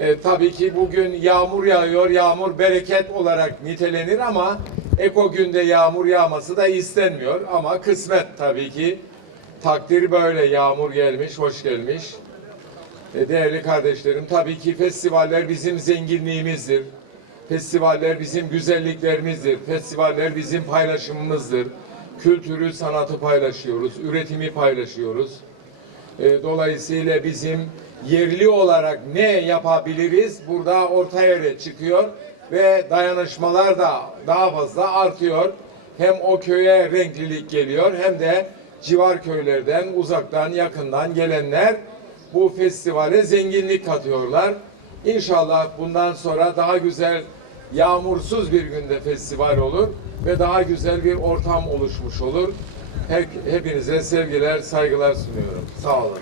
E, tabii ki bugün yağmur yağıyor, yağmur bereket olarak nitelenir ama Eko günde yağmur yağması da istenmiyor ama kısmet tabii ki. Takdir böyle yağmur gelmiş, hoş gelmiş. E, değerli kardeşlerim tabii ki festivaller bizim zenginliğimizdir. Festivaller bizim güzelliklerimizdir. Festivaller bizim paylaşımımızdır. Kültürü, sanatı paylaşıyoruz, üretimi paylaşıyoruz. E, Dolayısıyla bizim yerli olarak ne yapabiliriz burada ortaya yere çıkıyor ve dayanışmalar da daha fazla artıyor. Hem o köye renklilik geliyor hem de civar köylerden, uzaktan, yakından gelenler bu festivale zenginlik katıyorlar. İnşallah bundan sonra daha güzel yağmursuz bir günde festival olur ve daha güzel bir ortam oluşmuş olur. Her- Hepinize sevgiler, saygılar sunuyorum. Sağ olun.